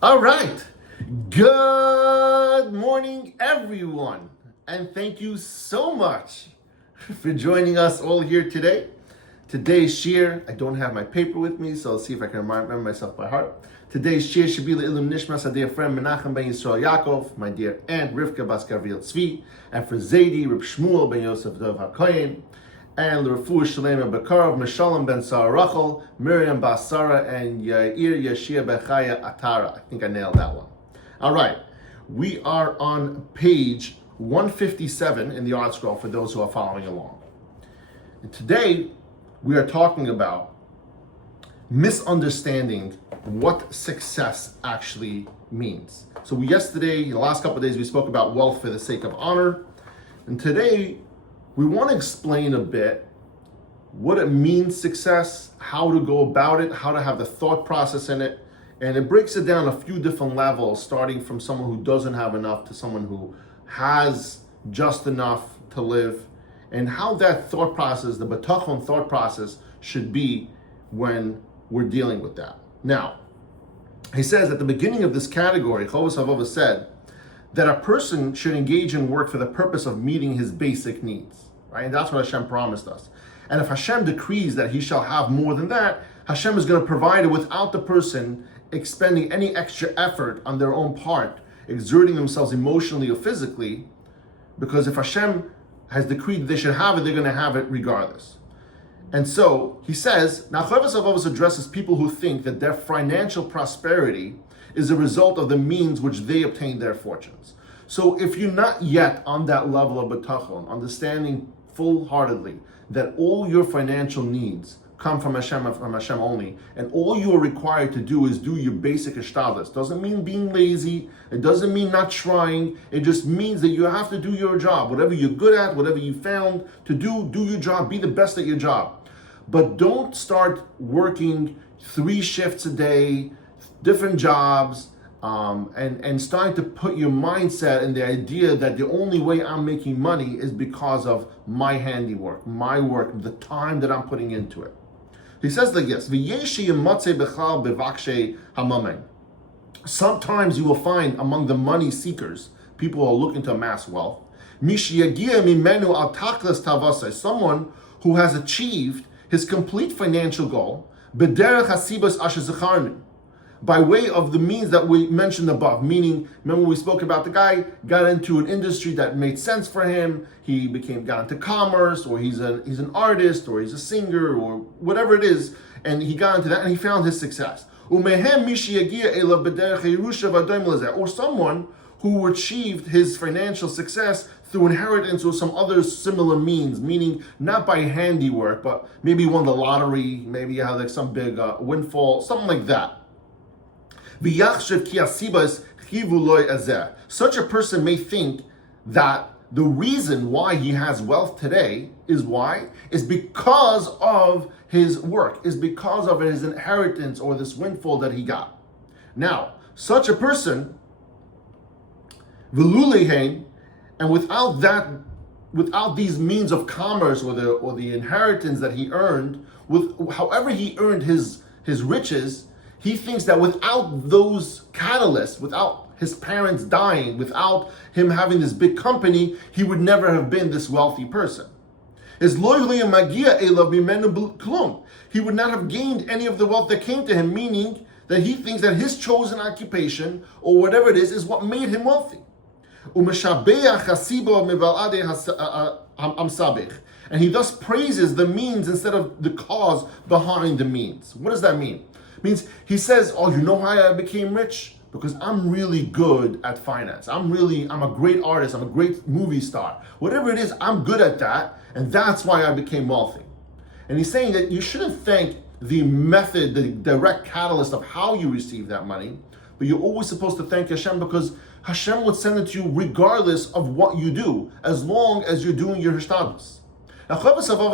All right. Good morning, everyone. And thank you so much for joining us all here today. Today's shiur, I don't have my paper with me, so I'll see if I can remember myself by heart. Today's shiur should be Le'ilum Nishmas, our dear friend Menachem ben Yisrael Yaakov, my dear aunt Rivka Bas Gabriel Tzvi, and for Zaidi, Reb Shmuel ben Yosef Dov HaKoyen, and L'Refuah Shalema Bekarov, Meshalem ben Sarah Rachel, Miriam Bas Sarah, and Yair Yashia Bechaya Atara. I think I nailed that one. All right, we are on page 157 in the art scroll for those who are following along. And today, we are talking about misunderstanding what success actually means. So yesterday, in the last couple of days, we spoke about wealth for the sake of honor. And today, we want to explain a bit what it means success, how to go about it, how to have the thought process in it. And it breaks it down a few different levels, starting from someone who doesn't have enough to someone who has just enough to live, and how that thought process, the Bitachon thought process, should be when we're dealing with that. Now, he says at the beginning of this category, Rav Av said that a person should engage in work for the purpose of meeting his basic needs, right? And that's what Hashem promised us. And if Hashem decrees that he shall have more than that, Hashem is going to provide it without the person expending any extra effort on their own part, exerting themselves emotionally or physically, because if Hashem has decreed that they should have it, they're going to have it regardless. And so he says, now Rav Av addresses people who think that their financial prosperity is a result of the means which they obtained their fortunes. So if you're not yet on that level of Bitachon, understanding full-heartedly that all your financial needs come from Hashem and from Hashem only, and all you are required to do is do your basic ishtadlus. Doesn't mean being lazy, it doesn't mean not trying, it just means that you have to do your job. Whatever you're good at, whatever you found to do your job, be the best at your job. But don't start working 3 shifts a day, different jobs, and starting to put your mindset in the idea that the only way I'm making money is because of my handiwork, my work, the time that I'm putting into it. He says like this, sometimes you will find among the money seekers, people who are looking to amass wealth, someone who has achieved his complete financial goal, by way of the means that we mentioned above. Meaning, remember we spoke about the guy got into an industry that made sense for him. He got into commerce, or he's an artist, or he's a singer, or whatever it is, and he got into that and he found his success. Or someone who achieved his financial success through inheritance or some other similar means, meaning not by handiwork, but maybe he won the lottery, maybe he had like some big windfall, something like that. Such a person may think that the reason why he has wealth today is because of his work, is because of his inheritance or this windfall that he got. Now, such a person, and without these means of commerce or the inheritance that he earned, however he earned his riches, he thinks that without those catalysts, without his parents dying, without him having this big company, he would never have been this wealthy person. He would not have gained any of the wealth that came to him, meaning that he thinks that his chosen occupation, or whatever it is what made him wealthy. And he thus praises the means instead of the cause behind the means. What does that mean? It means he says, oh, you know how I became rich? Because I'm really good at finance. I'm a great artist. I'm a great movie star. Whatever it is, I'm good at that. And that's why I became wealthy. And he's saying that you shouldn't thank the method, the direct catalyst of how you receive that money, but you're always supposed to thank Hashem, because Hashem would send it to you regardless of what you do, as long as you're doing your hishtadlus. Now, Rav Av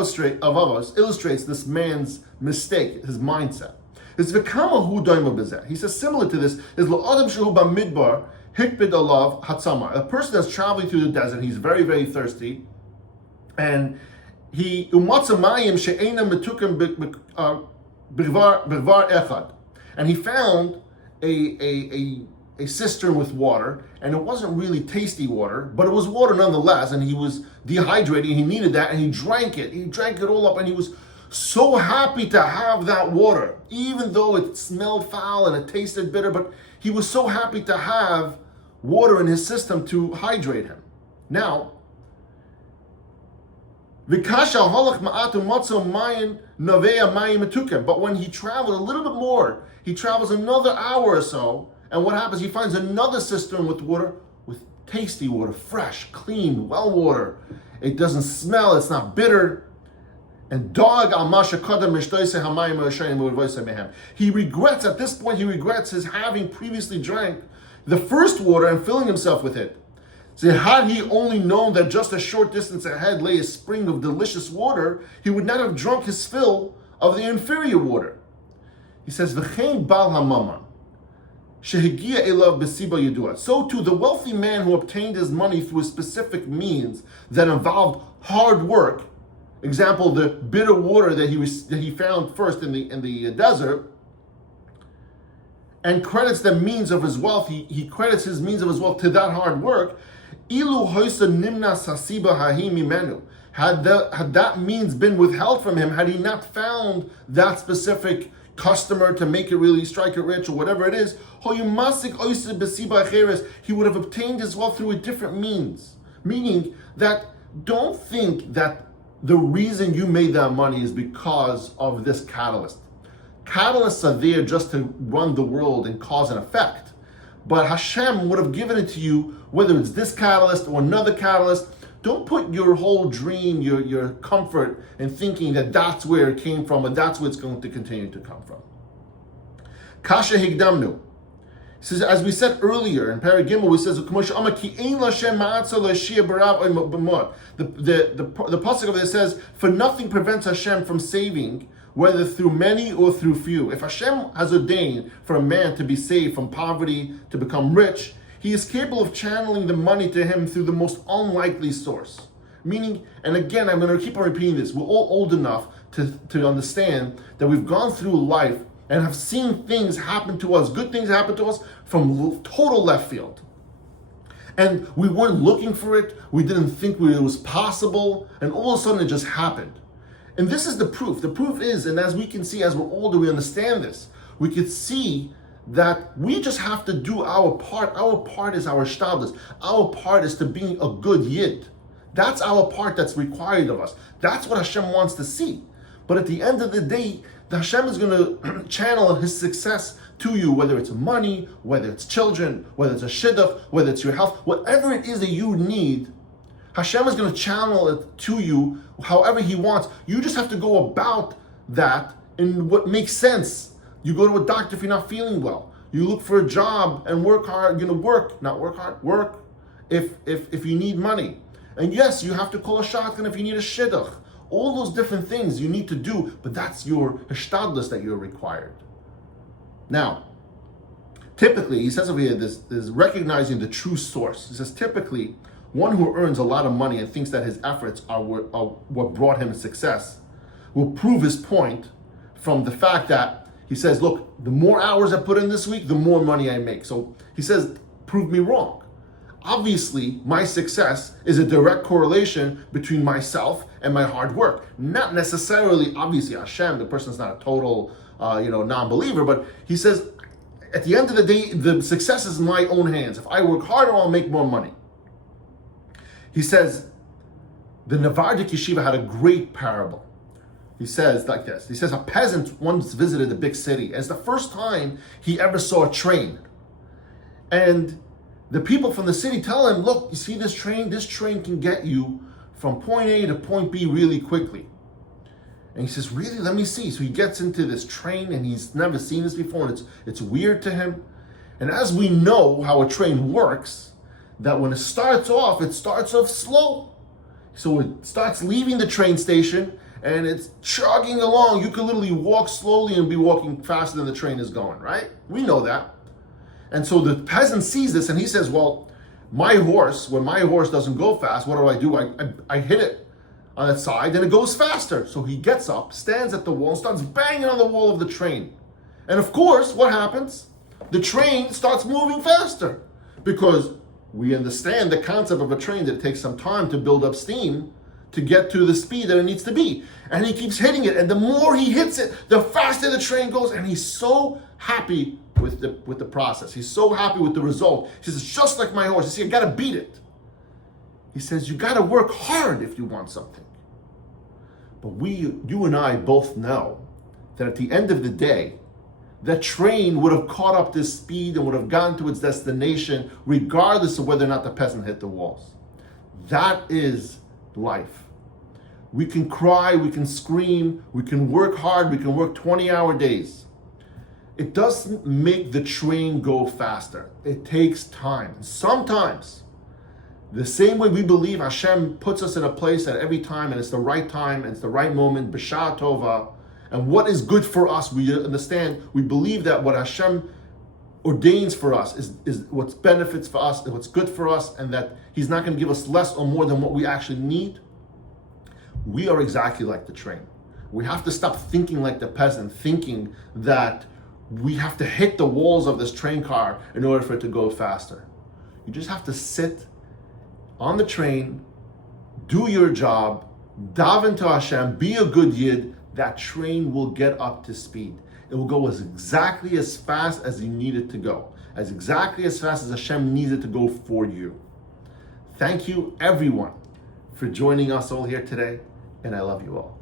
illustrates this man's mistake, his mindset. It's v'kama hu daima b'zeh. He says similar to this is la'adam shehu b'midbar hikbid alav hatzamar. A person that's traveling through the desert, he's very, very thirsty, and he umatza mayim she'ena metukim b'var echad, and he found a cistern with water, and it wasn't really tasty water, but it was water nonetheless, and he was dehydrated, he needed that, and he drank it all up, and he was so happy to have that water, even though it smelled foul and it tasted bitter, but he was so happy to have water in his system to hydrate him. Now, but when he traveled a little bit more, he travels another hour or so, and what happens? He finds another cistern with water, with tasty water, fresh, clean, well water. It doesn't smell, it's not bitter. And he regrets, at this point, his having previously drank the first water and filling himself with it. So had he only known that just a short distance ahead lay a spring of delicious water, he would not have drunk his fill of the inferior water. He says, "V'chein bal hamaman, shehigia elav b'siba yedua." So too, the wealthy man who obtained his money through a specific means that involved hard work, example, the bitter water that he found first in the desert, and credits the means of his wealth, he credits his means of his wealth to that hard work. Ilu hoisa nimna sasiba hahi mimenu. Had that means been withheld from him, had he not found that specific customer to make it really strike it rich or whatever it is, he would have obtained his wealth through a different means. Meaning that don't think that the reason you made that money is because of this catalyst. Catalysts are there just to run the world and cause an effect. But Hashem would have given it to you, whether it's this catalyst or another catalyst. Don't put your whole dream, your comfort in thinking that that's where it came from and that's where it's going to continue to come from. Kasha Higdamnu. He says, as we said earlier in Parag Gimel, we says, the pasuk of this says, for nothing prevents Hashem from saving, whether through many or through few. If Hashem has ordained for a man to be saved from poverty, to become rich, he is capable of channeling the money to him through the most unlikely source. Meaning, and again, I'm going to keep on repeating this, we're all old enough to understand that we've gone through life and have seen things happen to us, good things happen to us from total left field. And we weren't looking for it, we didn't think it was possible, and all of a sudden it just happened. And this is the proof. The proof is, and as we can see, as we're older, we understand this. We could see that we just have to do our part. Our part is our shtadlus. Our part is to be a good yid. That's our part that's required of us. That's what Hashem wants to see. But at the end of the day, the Hashem is going to channel his success to you, whether it's money, whether it's children, whether it's a shidduch, whether it's your health, whatever it is that you need, Hashem is going to channel it to you however he wants. You just have to go about that in what makes sense. You go to a doctor if you're not feeling well. You look for a job and work hard. You're going to work, not work hard, work if you need money. And yes, you have to call a shotgun if you need a shidduch. All those different things you need to do, but that's your hishtadlus that you're required. Now, typically, he says over here, there's recognizing the true source. He says, typically, one who earns a lot of money and thinks that his efforts are what brought him success will prove his point from the fact that he says, look, the more hours I put in this week, the more money I make. So he says, prove me wrong. Obviously, my success is a direct correlation between myself and my hard work. Not necessarily, obviously, Hashem, the person's not a total non-believer, but he says, at the end of the day, the success is in my own hands. If I work harder, I'll make more money. He says, the Navardik Yeshiva had a great parable. He says like this. He says, a peasant once visited a big city. And it's the first time he ever saw a train. And the people from the city tell him, look, you see this train? This train can get you from point A to point B really quickly. And he says, really? Let me see. So he gets into this train and he's never seen this before and it's weird to him. And as we know how a train works, that when it starts off slow. So it starts leaving the train station and it's chugging along. You can literally walk slowly and be walking faster than the train is going, right? We know that. And so the peasant sees this and he says, well, when my horse doesn't go fast, what do? I hit it on its side and it goes faster. So he gets up, stands at the wall, starts banging on the wall of the train. And of course, what happens? the train starts moving faster, because we understand the concept of a train that it takes some time to build up steam to get to the speed that it needs to be. And he keeps hitting it, and the more he hits it, the faster the train goes, and he's so happy with the process. He's so happy with the result. He says, it's just like my horse. You see, I gotta beat it. He says, you gotta work hard if you want something. But you and I both know that at the end of the day, that train would have caught up this speed and would have gotten to its destination regardless of whether or not the peasant hit the walls. That is life. We can cry, we can scream, we can work hard, we can work 20-hour days. It doesn't make the train go faster. It takes time. Sometimes, the same way we believe Hashem puts us in a place at every time, and it's the right time, and it's the right moment, b'sha'ah tova, and what is good for us, we understand, we believe that what Hashem ordains for us is what's benefits for us, and what's good for us, and that He's not going to give us less or more than what we actually need. We are exactly like the train. We have to stop thinking like the peasant, thinking that we have to hit the walls of this train car in order for it to go faster. You just have to sit on the train, do your job, daven to Hashem, be a good yid. That train will get up to speed. It will go exactly as fast as you need it to go, exactly as fast as Hashem needs it to go for you. Thank you, everyone, for joining us all here today, and I love you all.